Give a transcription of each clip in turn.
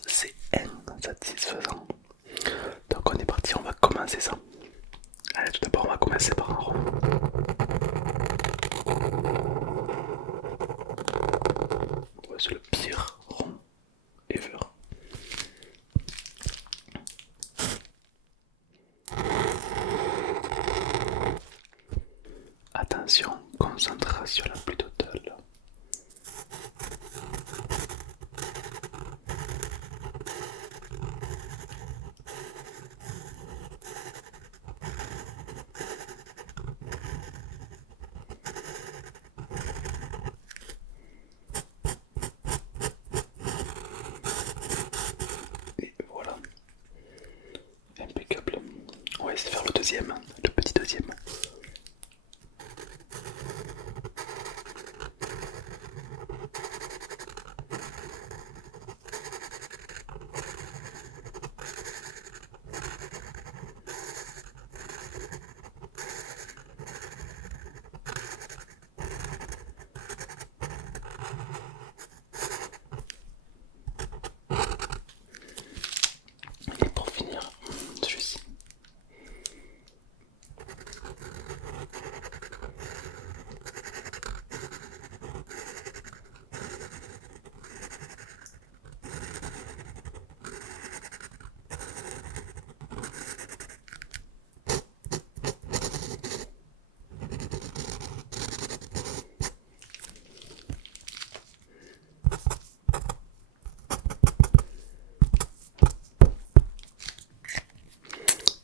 pense c'est insatisfaisant. Donc on est parti, on va commencer ça. Allez, tout d'abord on va commencer par un rond. Ouais, c'est le pire rond ever. Attention, concentration la plus totale. Et voilà, impeccable. On va essayer de faire le deuxième, le petit deuxième. Et pour finir, celui-ci.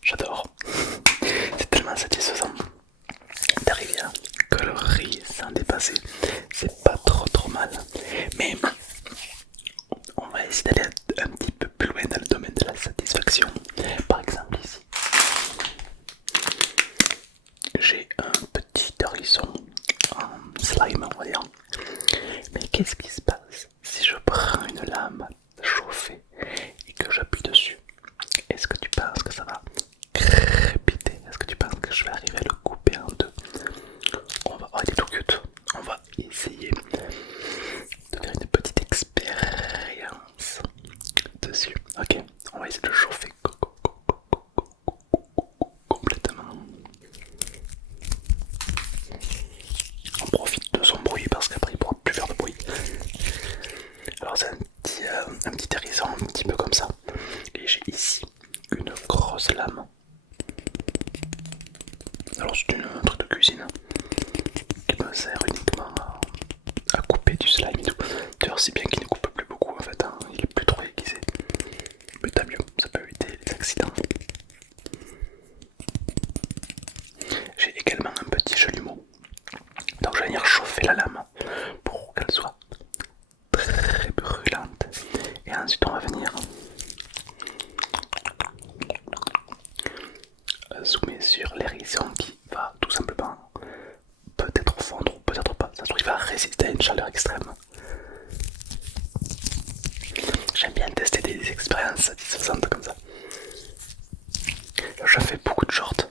J'adore, c'est tellement satisfaisant d'arriver à colorer sans dépasser, c'est pas trop mal. Mais on va essayer d'aller un petit peu plus loin dans le domaine de la satisfaction. Par exemple ici, j'ai un petit hérisson en slime on va dire. Mais qu'est-ce qui se passe si je prends une lame chauffée et que j'appuie dessus? Est-ce que tu penses que ça va crépiter? Est-ce que tu penses que je vais arriver à le couper en deux? On va, oh, il est tout cute. On va essayer de faire une petite expérience dessus. Ok, on va essayer de le chauffer complètement. On profite de son bruit parce qu'après il pourra plus faire de bruit. Alors c'est un petit hérisson un petit peu comme ça. Et j'ai ici une grosse lame. Alors c'est un truc de cuisine qui me sert uniquement à couper du slime et tout. D'ailleurs c'est bien qu'il ne coupe plus beaucoup en fait, hein. Il est plus trop aiguisé. Mais tant mieux, ça peut éviter les accidents. J'ai également un petit chalumeau. Donc je vais venir chauffer la lame pour qu'elle soit très brûlante. Et ensuite on va venir zoomer sur l'hérisson qui va tout simplement peut-être fondre ou peut-être pas. Ça se trouve il va résister à une chaleur extrême. J'aime bien tester des expériences satisfaisantes comme ça. Je fais beaucoup de shorts,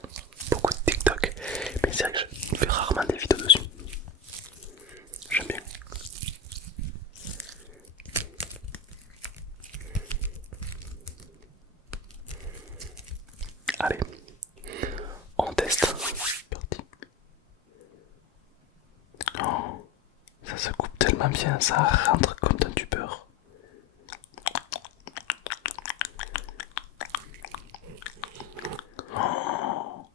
beaucoup de TikTok, mais c'est vrai que je fais rarement des vidéos dessus. J'aime bien. Allez, on teste. Parti. Oh, ça se coupe tellement bien, ça rentre comme dans du beurre. Oh.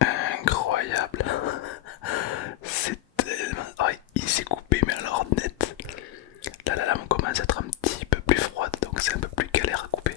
Incroyable. C'est tellement... Oh, il s'est coupé mais alors net. Là la lame commence à être un petit peu plus froide donc c'est un peu plus galère à couper.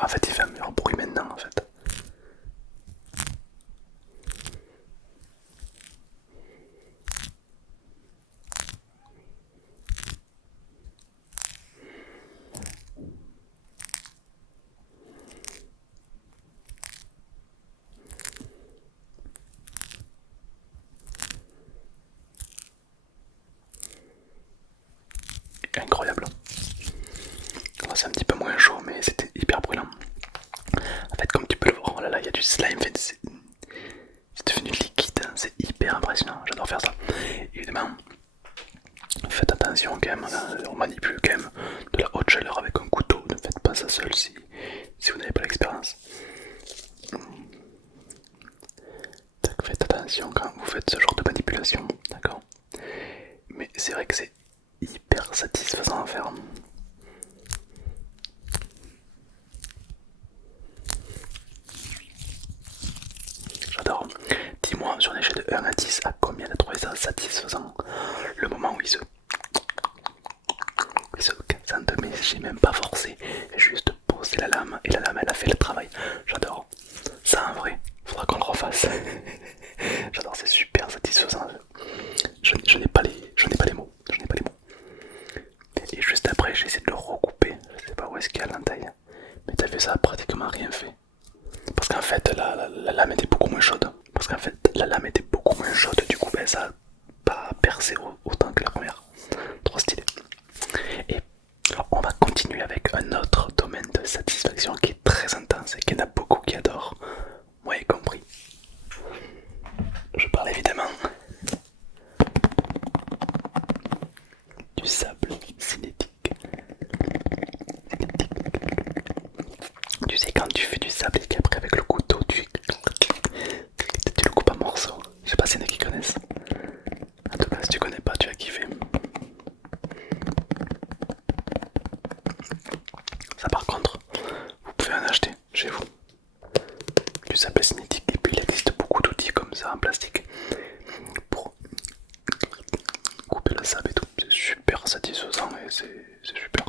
En fait, il fait un meilleur bruit maintenant en fait. Incroyable. Là, c'est un petit peu moins chaud, mais c'était hyper brûlant. En fait, comme tu peux le voir, oh là là, il y a du slime, c'est devenu liquide, hein. C'est hyper impressionnant, j'adore faire ça. Évidemment, faites attention quand même, on manipule quand même de la haute chaleur avec un couteau, ne faites pas ça seul si vous n'avez pas l'expérience. Faites attention quand vous faites ce genre de manipulation, d'accord? Mais c'est vrai que c'est hyper satisfaisant à faire. J'adore. Dis-moi sur une échelle de 1 à 10, à combien tu as trouvé ça satisfaisant? Le moment où il se casse, mais j'ai même pas forcé, j'ai juste posé la lame et la lame elle a fait le travail. J'adore. Ça en vrai, faudra qu'on le refasse. J'adore, c'est super satisfaisant. Je n'ai pas les mots. Je n'ai pas les mots. Et juste après, j'ai essayé de le recouper. Je sais pas où est-ce qu'il y a l'entaille. Mais t'as vu, ça a pratiquement rien fait. Parce qu'en fait, la lame était beaucoup moins chaude. Du coup, ben, ça a pas percé autant que la première. Trop stylé. Et on va continuer avec un autre domaine de satisfaction qui est très intense et qu'il y en a beaucoup qui adorent. Moi y compris. Je parle évidemment du sable cinétique. Tu sais, quand tu fais du sable et qu'après avec le couteau tu le coupes en morceaux. Je sais pas s'il y en a qui connaissent. En tout cas, si tu connais pas, tu vas kiffer. Ça, par contre, vous pouvez en acheter chez vous. Du sable cinétique. Et puis, il existe beaucoup d'outils comme ça en plastique pour couper le sable et tout. C'est super satisfaisant et c'est super.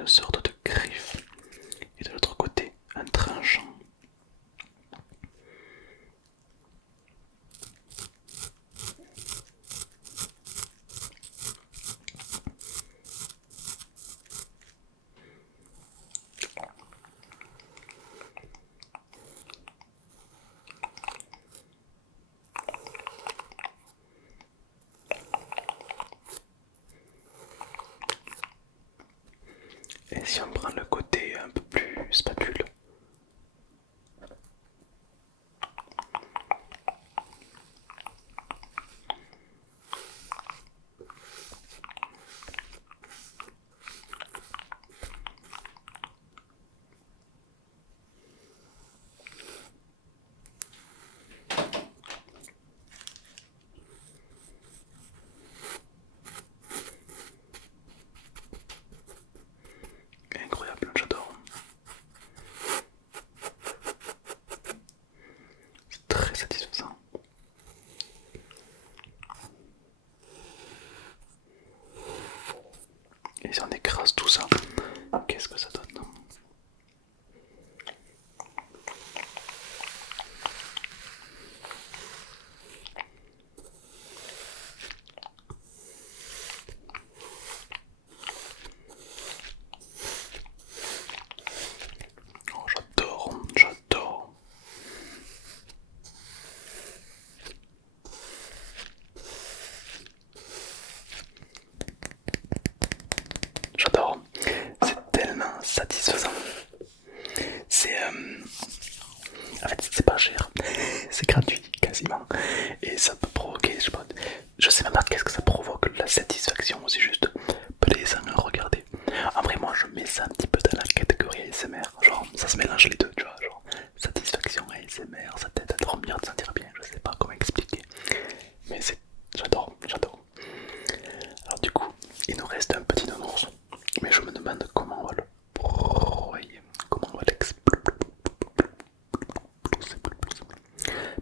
une sorte de griffe et de l'autre côté un tranchant. Et si on prend le côté un peu plus spatule, incroyable, j'adore. C'est très satisfaisant. Et si on écrase tout ça, qu'est-ce que ça donne? Oh, j'adore, j'adore. J'adore. C'est tellement satisfaisant. C'est en fait c'est pas cher, c'est gratuit quasiment. Et ça peut provoquer, je sais même pas qu'est-ce que ça provoque, la satisfaction, c'est juste plaisant à regarder. Après moi je mets ça un petit peu dans la catégorie ASMR, genre ça se mélange les deux, tu vois, genre satisfaction ASMR, ça t'aide à dormir, à te sentir bien, je sais pas comment expliquer. Mais j'adore, j'adore. Alors du coup, il nous reste un petit nounours, mais je me demande comment on va le broyer, comment on va l'exploser.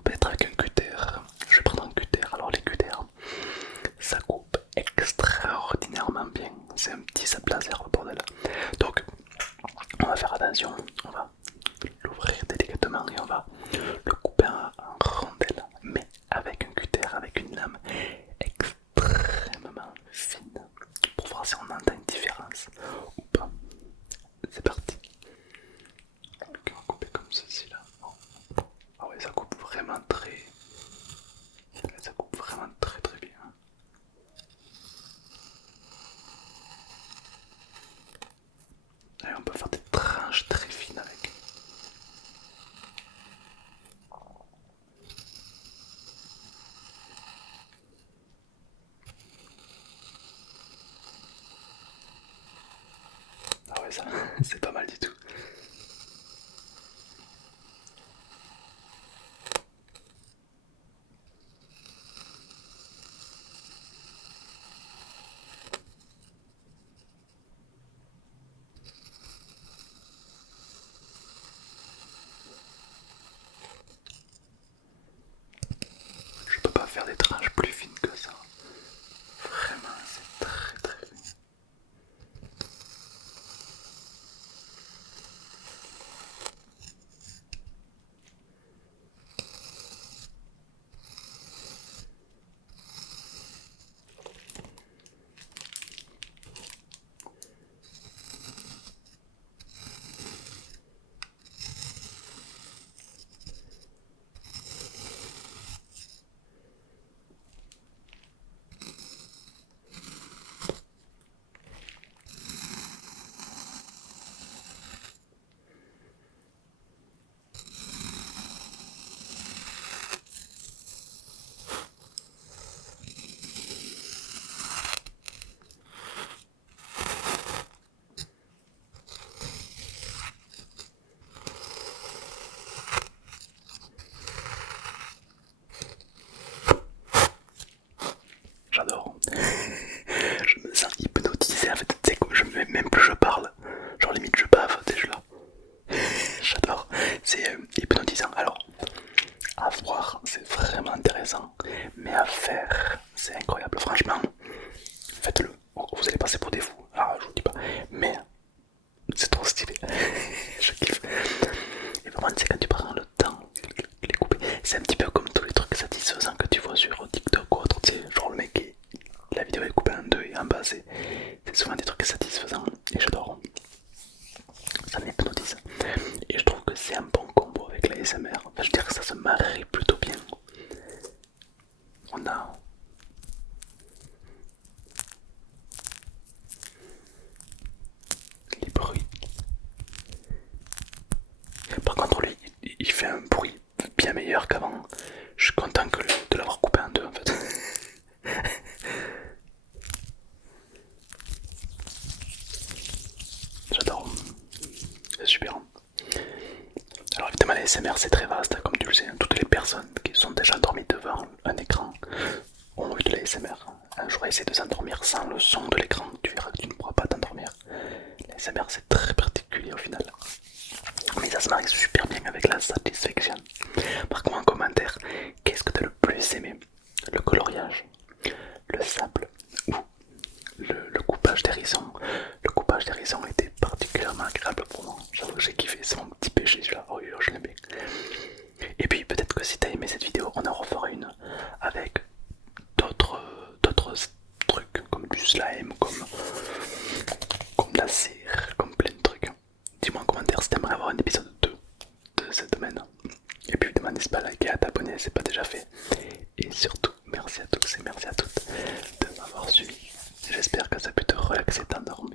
Peut-être avec un cutter. Je vais prendre un cutter. Alors les cutters, ça coupe extraordinairement bien. C'est un petit sable laser le bordel. Donc on va faire attention. On va l'ouvrir délicatement et on va le couper en rondelles. Mais avec un cutter, avec une lame extrêmement fine. Pour voir si on entend une différence ou pas. C'est parti. Ok, on va couper comme ceci là. Ah ouais, ça coupe vraiment très... Ça coupe vraiment très très bien. Et on peut faire des tranches très fines avec. Ah ouais, ça, c'est pas mal du tout. Je peux pas faire des tranches plus fines que ça. Vraiment, c'est très très fin. meilleur qu'avant. Je suis content de l'avoir coupé en deux en fait. J'adore. C'est super. Alors évidemment les SMR c'est très vaste, comme tu le sais. Toutes les personnes qui sont déjà endormies devant un écran ont eu de la SMR. Un jour essaie de s'endormir sans le son de l'écran, tu verras que tu ne pourras pas t'endormir. La SMR c'est très particulier au final. Mais ça se marie super bien avec la satisfaction. Marque-moi en commentaire, qu'est-ce que tu as le plus aimé? Le coloriage, le sable ou le coupage d'hérisson? Le coupage d'hérisson était particulièrement agréable pour moi. J'avoue que j'ai kiffé, c'est mon petit péché celui-là. Oh, je l'aime bien. Et puis peut-être que si tu as aimé cette vidéo, on en refera une avec d'autres trucs comme du slime, comme de la cire, comme plein de trucs. Dis-moi en commentaire si t'aimerais avoir un épisode 2 de ce domaine. Et puis évidemment n'hésite pas à liker, à t'abonner si c'est pas déjà fait. Et surtout, merci à tous et merci à toutes de m'avoir suivi. J'espère que ça peut te relaxer, t'endormir